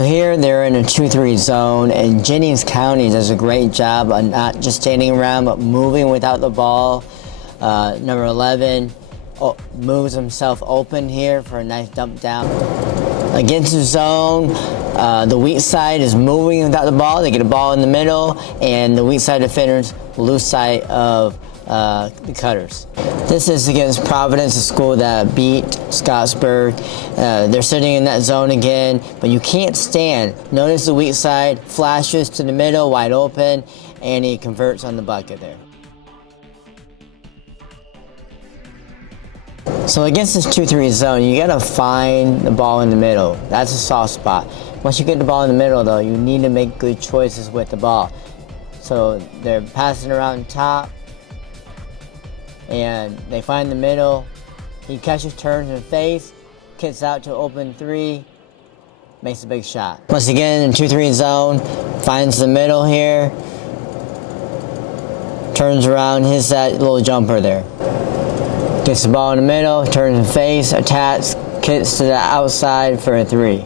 Here they're in a 2-3 zone, and Jennings County does a great job of not just standing around but moving without the ball. Number 11 moves himself open here for a nice dump down. Against the zone, the weak side is moving without the ball. They get a ball in the middle, and the weak side defenders lose sight of the cutters. This is against Providence, a school that beat Scottsburg. They're sitting in that zone again, but you can't stand. Notice the weak side flashes to the middle, wide open, and he converts on the bucket there. So against this 2-3 zone, you gotta find the ball in the middle. That's a soft spot. Once you get the ball in the middle, though, you need to make good choices with the ball. So they're passing around top, and they find the middle. He catches, turns and face, kicks out to open three, makes a big shot. Once again, in 2-3 zone, finds the middle here, turns around, hits that little jumper there. Gets the ball in the middle, turns and face, attacks, kicks to the outside for a three.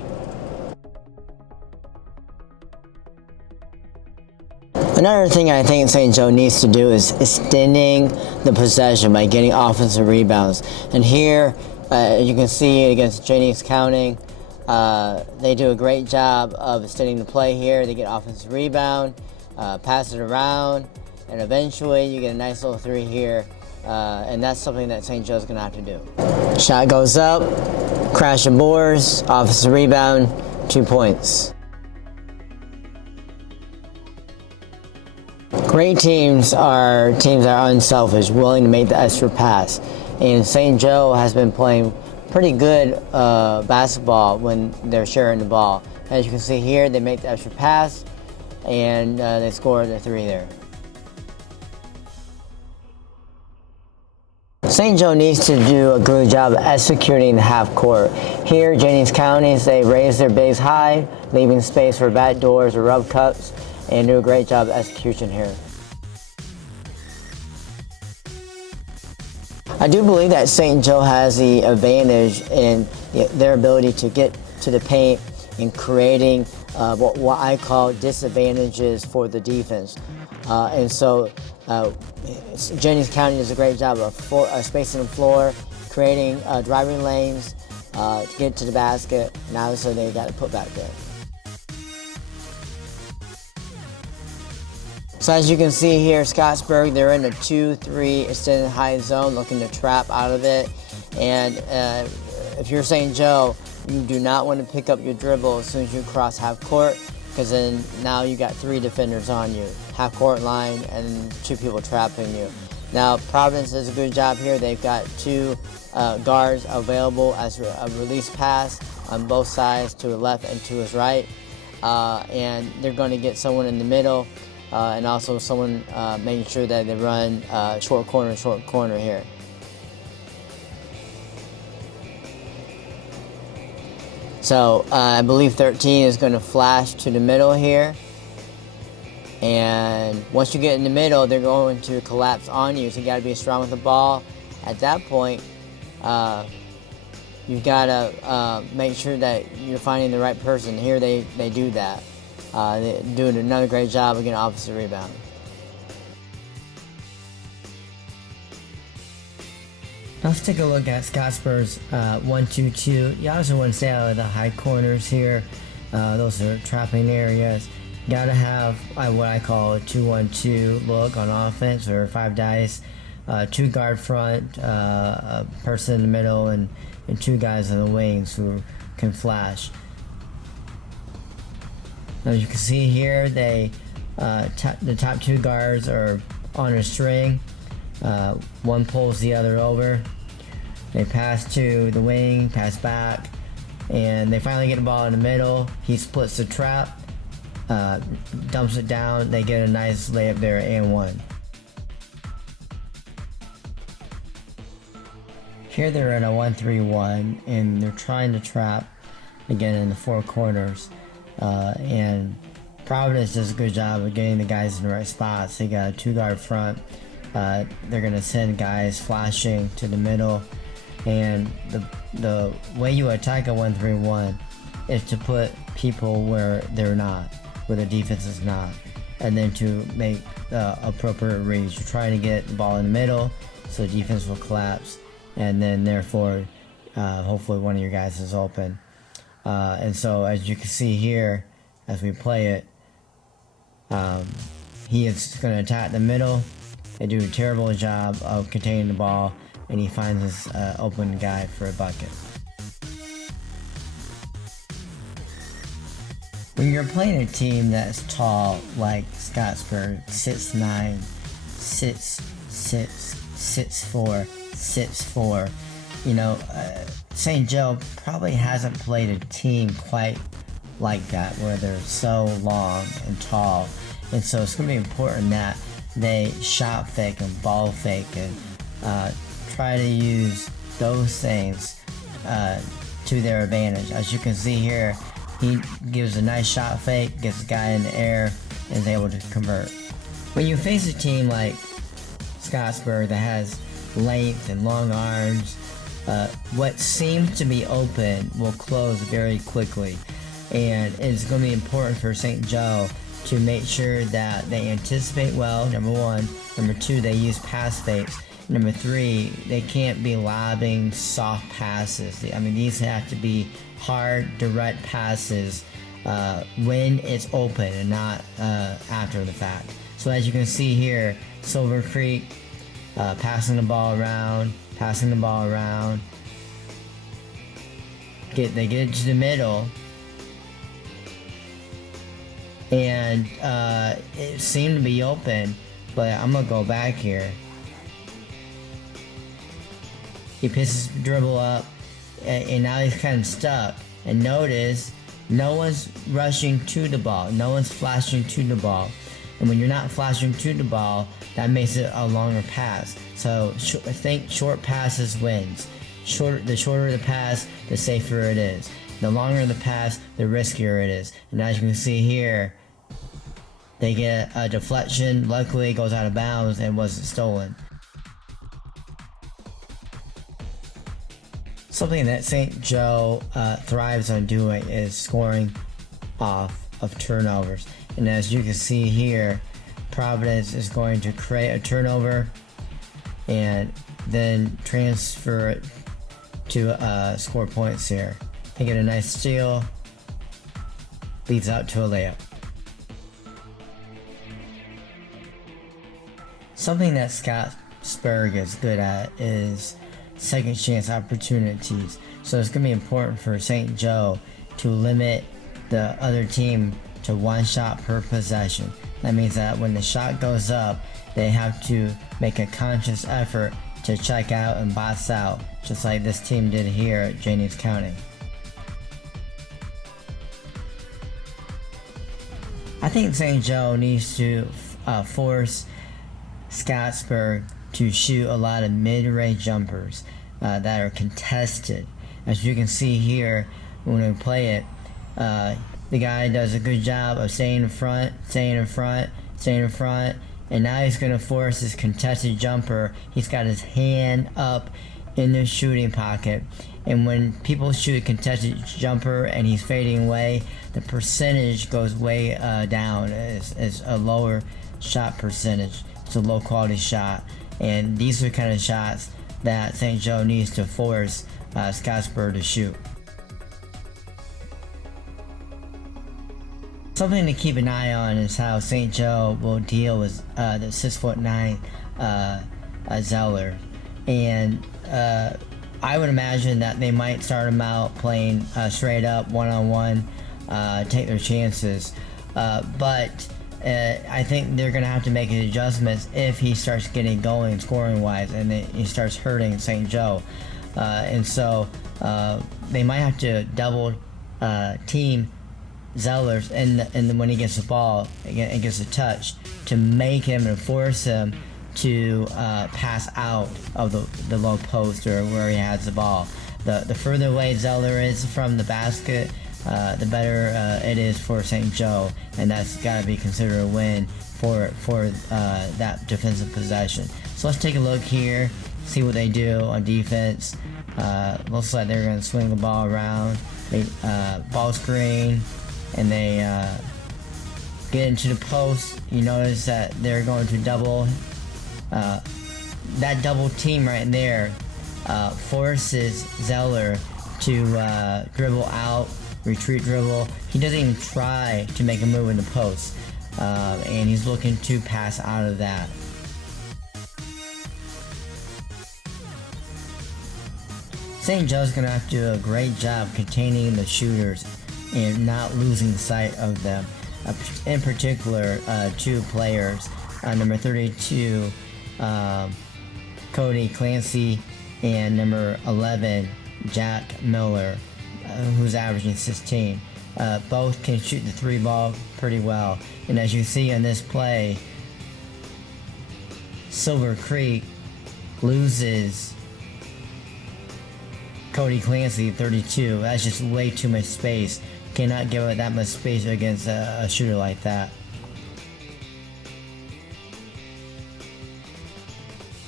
Another thing I think St. Joe needs to do is extending the possession by getting offensive rebounds. And here, you can see against Jennings County, they do a great job of extending the play here. They get offensive rebound, pass it around, and eventually you get a nice little three here. And that's something that St. Joe's going to have to do. Shot goes up, crash and boards, offensive rebound, 2 points. Great teams are teams that are unselfish, willing to make the extra pass. And St. Joe has been playing pretty good basketball when they're sharing the ball. As you can see here, they make the extra pass, and they score the three there. St. Joe needs to do a good job of executing the half court. Here, Jennings County, they raise their bigs high, leaving space for back doors or rub cups, and do a great job of execution here. I do believe that St. Joe has the advantage in their ability to get to the paint and creating what I call disadvantages for the defense. And so Jennings County does a great job of spacing the floor, creating driving lanes to get to the basket. Now, so they got to put back there. So as you can see here, Scottsburg, they're in a 2-3 extended high zone, looking to trap out of it. And if you're St. Joe, you do not want to pick up your dribble as soon as you cross half court, because then now you got 3 defenders on you, half court line, and 2 people trapping you. Now Providence does a good job here. They've got 2 guards available as a release pass on both sides, to his left and to his right, and they're going to get someone in the middle. And also someone making sure that they run short corner here. So I believe 13 is going to flash to the middle here. And once you get in the middle, they're going to collapse on you. So you got to be strong with the ball. At that point, you've got to make sure that you're finding the right person. Here they do that. They're doing another great job of getting offensive rebound. Let's take a look at Scottsburg's 1-2-2. You also want to stay out of the high corners here. Those are trapping areas. You gotta have what I call a 2-1-2 look on offense, or 5 dice. 2 guard front, a person in the middle, and 2 guys on the wings who can flash. As you can see here, the top 2 guards are on a string. One pulls the other over. They pass to the wing, pass back, and they finally get the ball in the middle. He splits the trap, dumps it down. They get a nice layup there, and 1. Here they're in a 1-3-1, and they're trying to trap again in the 4 corners. And Providence does a good job of getting the guys in the right spots. They got a 2 guard front. They're going to send guys flashing to the middle. And the way you attack a 1-3-1 is to put people where they're not, where the defense is not, and then to make appropriate reads. You're trying to get the ball in the middle so the defense will collapse, and then therefore hopefully one of your guys is open. And so as you can see here, as we play it, he is going to attack the middle. They do a terrible job of containing the ball, and he finds his open guy for a bucket. When you're playing a team that's tall like Scottsburg, 6'9", 6'6", 6'4", 6'4", you know, St. Joe probably hasn't played a team quite like that, where they're so long and tall. And so it's going to be important that they shot fake and ball fake and try to use those things to their advantage. As you can see here, he gives a nice shot fake, gets the guy in the air, and is able to convert. When you face a team like Scottsburg that has length and long arms, what seems to be open will close very quickly. And it's going to be important for St. Joe to make sure that they anticipate well, number one. Number two, they use pass fakes. Number three, they can't be lobbing soft passes. I mean, these have to be hard, direct passes when it's open and not after the fact. So as you can see here, Silver Creek passing the ball around. They get it to the middle, and it seemed to be open, but I'm gonna go back here. He pisses the dribble up, and now he's kind of stuck. And notice, no one's rushing to the ball, no one's flashing to the ball. And when you're not flashing to the ball, that makes it a longer pass. So I think short passes wins. The shorter the pass, the safer it is. The longer the pass, the riskier it is. And as you can see here, they get a deflection. Luckily, it goes out of bounds and wasn't stolen. Something that St. Joe thrives on doing is scoring off of turnovers. And as you can see here, Providence is going to create a turnover and then transfer it to score points here. They get a nice steal, leads out to a layup. Something that Scottsburg is good at is second chance opportunities. So it's going to be important for St. Joe to limit the other team to one shot per possession. That means that when the shot goes up, they have to make a conscious effort to check out and box out, just like this team did here at Jennings County. I think St. Joe needs to force Scottsburg to shoot a lot of mid-range jumpers that are contested. As you can see here, when we play it, the guy does a good job of staying in front, and now he's going to force his contested jumper. He's got his hand up in the shooting pocket, and when people shoot a contested jumper and he's fading away, the percentage goes way down. It's a lower shot percentage. It's a low quality shot, and these are the kind of shots that St. Joe needs to force Scottsburg to shoot. Something to keep an eye on is how St. Joe will deal with the 6'9" Zeller, and I would imagine that they might start him out playing straight up one-on-one, take their chances, but I think they're going to have to make adjustments if he starts getting going scoring-wise and he starts hurting St. Joe. And so they might have to double team Zellers and when he gets the ball and gets a touch to make him and force him to pass out of the low post or where he has the ball. The further away Zeller is from the basket, the better it is for St. Joe, and that's got to be considered a win for that defensive possession. So let's take a look here, see what they do on defense. Looks like they're going to swing the ball around. Ball screen, and they get into the post. You notice that they're going to double. That double team right there forces Zeller to dribble out, retreat dribble. He doesn't even try to make a move in the post, and he's looking to pass out of that. St. Joe's going to have to do a great job containing the shooters and not losing sight of them. In particular, two players, number 32, Cody Clancy, and number 11, Jack Miller, who's averaging 16. Both can shoot the three ball pretty well. And as you see in this play, Silver Creek loses Cody Clancy, 32. That's just way too much space. Cannot give it that much space against a shooter like that.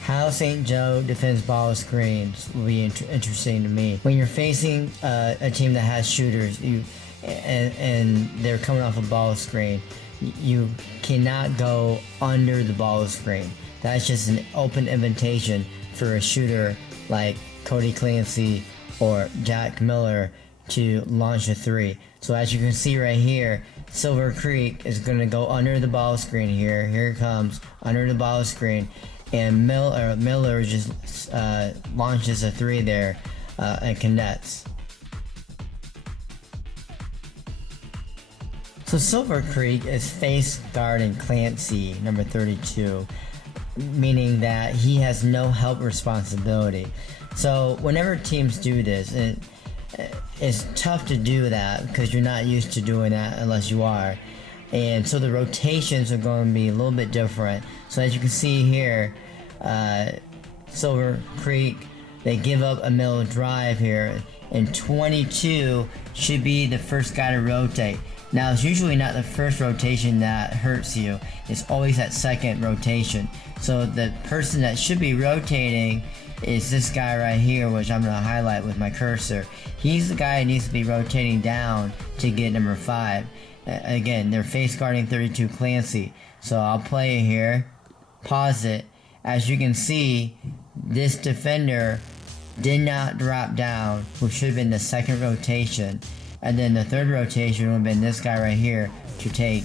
How St. Joe defends ball screens will be interesting to me. When you're facing a team that has shooters, and they're coming off a ball screen, you cannot go under the ball screen. That's just an open invitation for a shooter like Cody Clancy or Jack Miller to launch a three. So as you can see right here, Silver Creek is going to go under the ball screen here. Here it comes, under the ball screen. And Miller just launches a three there and connects. So Silver Creek is face guarding Clancy, number 32, meaning that he has no help responsibility. So whenever teams do this, it's tough to do that because you're not used to doing that unless you are. And so the rotations are going to be a little bit different. So as you can see here, Silver Creek, they give up a middle drive here, and 22 should be the first guy to rotate. Now it's usually not the first rotation that hurts you, it's always that second rotation. So the person that should be rotating is this guy right here, which I'm going to highlight with my cursor. He's the guy who needs to be rotating down to get number 5. Again, they're face guarding 32 Clancy. So I'll play it here, pause it. As you can see, this defender did not drop down, which should have been the second rotation. And then the third rotation would have been this guy right here to take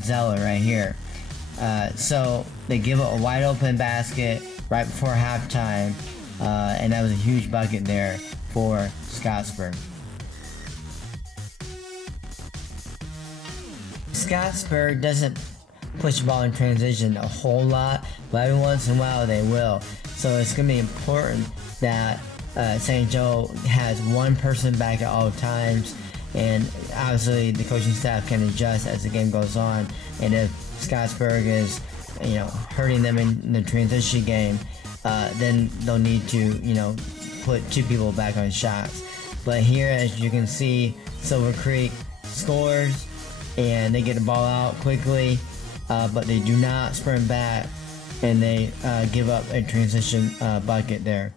Zeller right here. So they give it a wide open basket right before halftime, and that was a huge bucket there for Scottsburg. Scottsburg doesn't push the ball in transition a whole lot, but every once in a while they will. So it's going to be important that St. Joe has one person back at all times, and obviously the coaching staff can adjust as the game goes on. And if Scottsburg is, hurting them in the transition game, then they'll need to, put two people back on shots. But here, as you can see, Silver Creek scores, and they get the ball out quickly, but they do not sprint back, and they give up a transition bucket there.